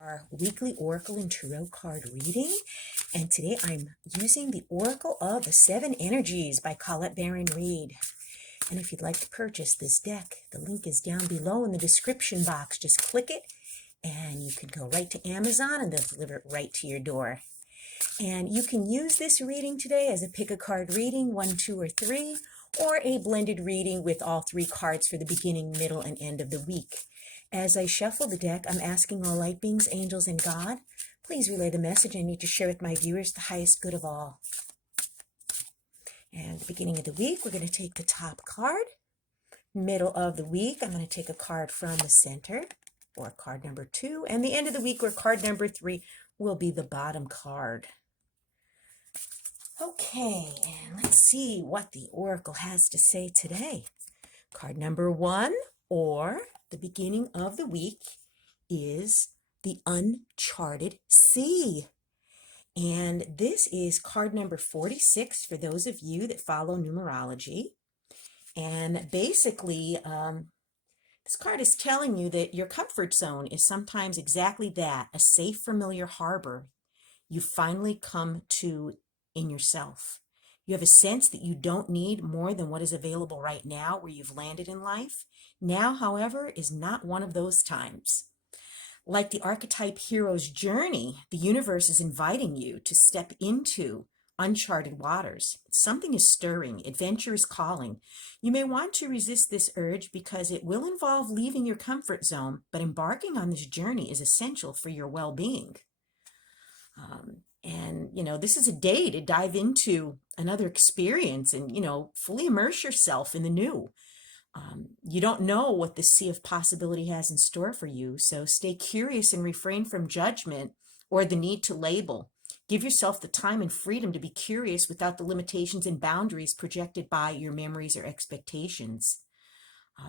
Our weekly Oracle and Tarot card reading, and today I'm using the Oracle of the Seven Energies by Colette Baron Reid. And if you'd like to purchase this deck, the link is down below in the description box. Just click it and you can go right to Amazon and they'll deliver it right to your door. And you can use this reading today as a pick a card reading, 1, 2, or 3, or a blended reading with all 3 cards for the beginning, middle, and end of the week. As I shuffle the deck, I'm asking all light beings, angels, and God, please relay the message I need to share with my viewers, the highest good of all. And at the beginning of the week, we're going to take the top card. Middle of the week, I'm going to take a card from the center, or card number 2. And the end of the week, or card number 3, will be the bottom card. Okay, and let's see what the Oracle has to say today. Card number 1, or the beginning of the week, is the Uncharted Sea. And this is card number 46 for those of you that follow numerology. And basically, this card is telling you that your comfort zone is sometimes exactly that, a safe, familiar harbor you finally come to in yourself. You have a sense that you don't need more than what is available right now where you've landed in life. Now, however, is not one of those times. Like the archetype hero's journey, the universe is inviting you to step into uncharted waters. Something is stirring. Adventure is calling. You may want to resist this urge because it will involve leaving your comfort zone, but embarking on this journey is essential for your well-being. And, this is a day to dive into another experience and, fully immerse yourself in the new. You don't know what the sea of possibility has in store for you, so stay curious and refrain from judgment or the need to label. Give yourself the time and freedom to be curious without the limitations and boundaries projected by your memories or expectations.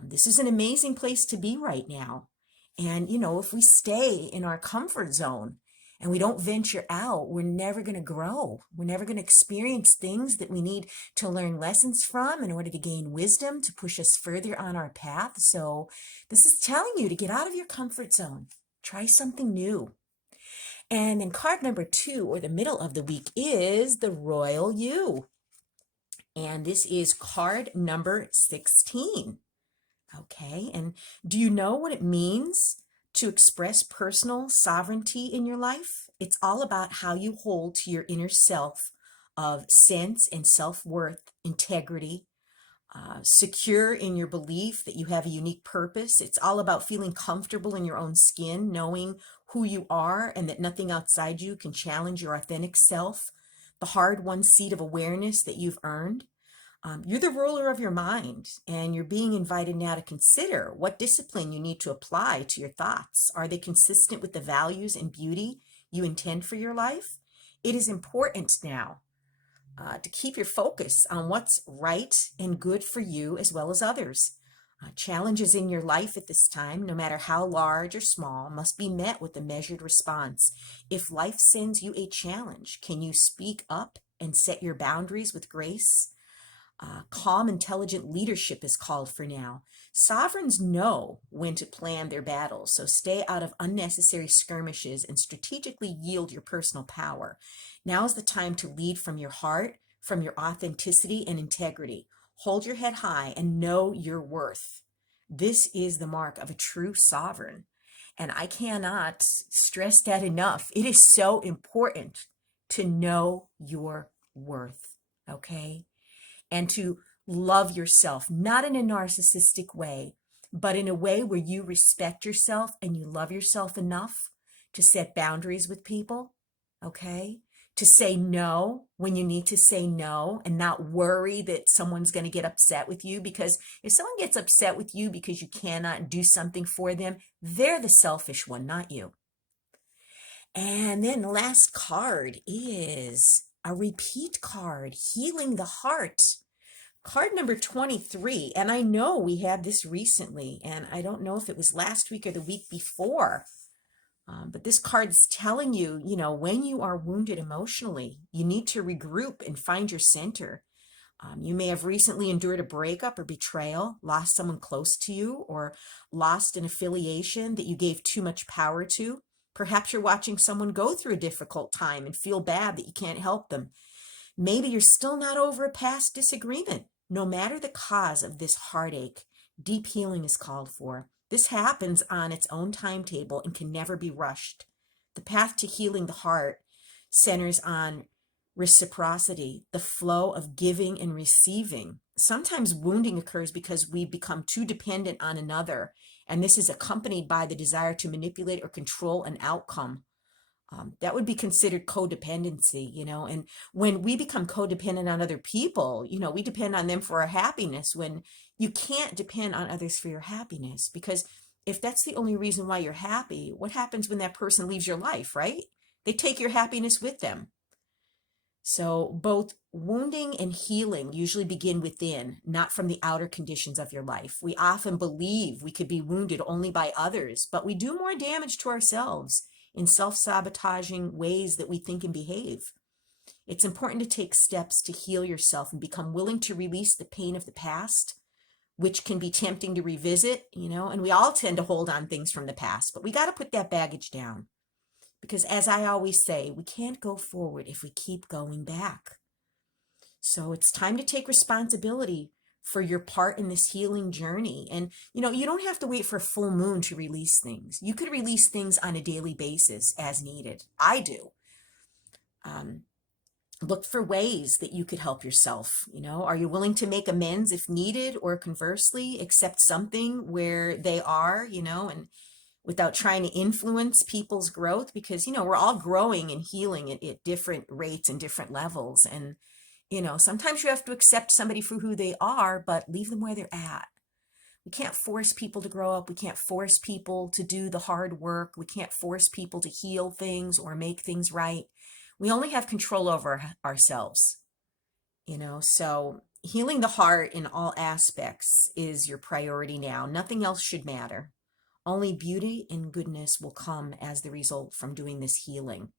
This is an amazing place to be right now. And, if we stay in our comfort zone, and we don't venture out, we're never going to grow. We're never going to experience things that we need to learn lessons from in order to gain wisdom, to push us further on our path. So this is telling you to get out of your comfort zone. Try something new. And then card number 2, or the middle of the week, is the Royal You. And this is card number 16. Okay, and do you know what it means to express personal sovereignty in your life? It's all about how you hold to your inner self of sense and self-worth, integrity, secure in your belief that you have a unique purpose. It's all about feeling comfortable in your own skin, knowing who you are and that nothing outside you can challenge your authentic self, the hard-won seat of awareness that you've earned. You're the ruler of your mind, and you're being invited now to consider what discipline you need to apply to your thoughts. Are they consistent with the values and beauty you intend for your life? It is important now to keep your focus on what's right and good for you as well as others. Challenges in your life at this time, no matter how large or small, must be met with a measured response. If life sends you a challenge, can you speak up and set your boundaries with grace? Calm, intelligent leadership is called for now. Sovereigns know when to plan their battles, so stay out of unnecessary skirmishes and strategically yield your personal power. Now is the time to lead from your heart, from your authenticity and integrity. Hold your head high and know your worth. This is the mark of a true sovereign. And I cannot stress that enough. It is so important to know your worth, okay? And to love yourself, not in a narcissistic way, but in a way where you respect yourself and you love yourself enough to set boundaries with people, okay? To say no when you need to say no and not worry that someone's going to get upset with you, because if someone gets upset with you because you cannot do something for them, they're the selfish one, not you. And then the last card is a repeat card, Healing the Heart. Card number 23, and I know we had this recently, and I don't know if it was last week or the week before, but this card's telling you, when you are wounded emotionally, you need to regroup and find your center. You may have recently endured a breakup or betrayal, lost someone close to you, or lost an affiliation that you gave too much power to. Perhaps you're watching someone go through a difficult time and feel bad that you can't help them. Maybe you're still not over a past disagreement. No matter the cause of this heartache, deep healing is called for. This happens on its own timetable and can never be rushed. The path to healing the heart centers on reciprocity, the flow of giving and receiving. Sometimes wounding occurs because we become too dependent on another, and this is accompanied by the desire to manipulate or control an outcome. That would be considered codependency, and when we become codependent on other people, we depend on them for our happiness, when you can't depend on others for your happiness, because if that's the only reason why you're happy, what happens when that person leaves your life, right? They take your happiness with them. So both wounding and healing usually begin within, not from the outer conditions of your life. We often believe we could be wounded only by others, but we do more damage to ourselves in self-sabotaging ways that we think and behave. It's important to take steps to heal yourself and become willing to release the pain of the past, which can be tempting to revisit, and we all tend to hold on things from the past, but we got to put that baggage down. Because as I always say, we can't go forward if we keep going back. So it's time to take responsibility for your part in this healing journey. And, you don't have to wait for a full moon to release things. You could release things on a daily basis as needed. I do. Look for ways that you could help yourself. Are you willing to make amends if needed, or conversely, accept something where they are, and without trying to influence people's growth? Because, we're all growing and healing at different rates and different levels. And, sometimes you have to accept somebody for who they are, but leave them where they're at. We can't force people to grow up. We can't force people to do the hard work. We can't force people to heal things or make things right. We only have control over ourselves, so healing the heart in all aspects is your priority now. Nothing else should matter. Only beauty and goodness will come as the result from doing this healing.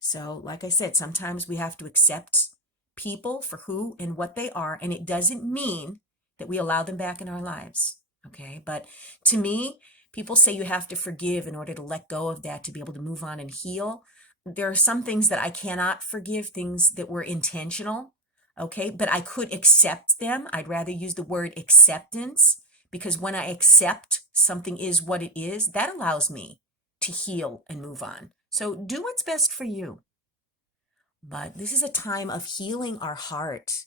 So, like I said, sometimes we have to accept people for who and what they are, and it doesn't mean that we allow them back in our lives, okay? But to me, people say you have to forgive in order to let go of that, to be able to move on and heal. There are some things that I cannot forgive, things that were intentional, okay? But I could accept them. I'd rather use the word acceptance, because when I accept something is what it is, that allows me to heal and move on. So do what's best for you. But this is a time of healing our heart,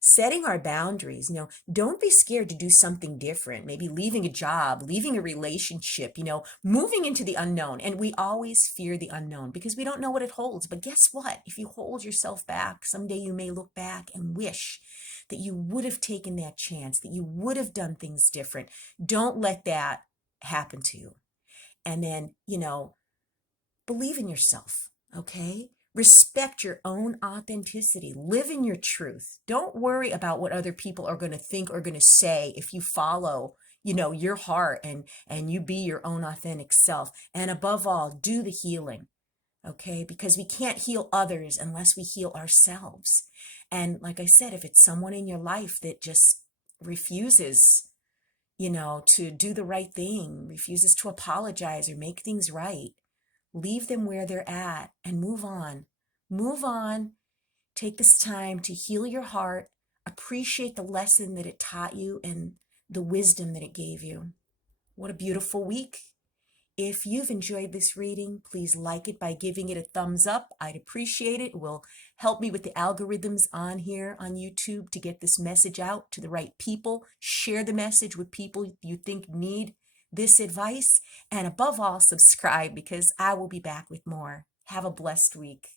setting our boundaries. Don't be scared to do something different, maybe leaving a job, leaving a relationship, moving into the unknown. And we always fear the unknown because we don't know what it holds. But guess what? If you hold yourself back, someday you may look back and wish that you would have taken that chance, that you would have done things different. Don't let that happen to you. And then, believe in yourself, okay? Respect your own authenticity. Live in your truth. Don't worry about what other people are going to think or going to say if you follow, your heart and you be your own authentic self. And above all, do the healing, okay? Because we can't heal others unless we heal ourselves. And like I said, if it's someone in your life that just refuses, to do the right thing, refuses to apologize or make things right, leave them where they're at and move on. Move on. Take this time to heal your heart. Appreciate the lesson that it taught you and the wisdom that it gave you. What a beautiful week. If you've enjoyed this reading, please like it by giving it a thumbs up. I'd appreciate it. It will help me with the algorithms on here on YouTube to get this message out to the right people. Share the message with people you think need this advice. And above all, subscribe, because I will be back with more. Have a blessed week.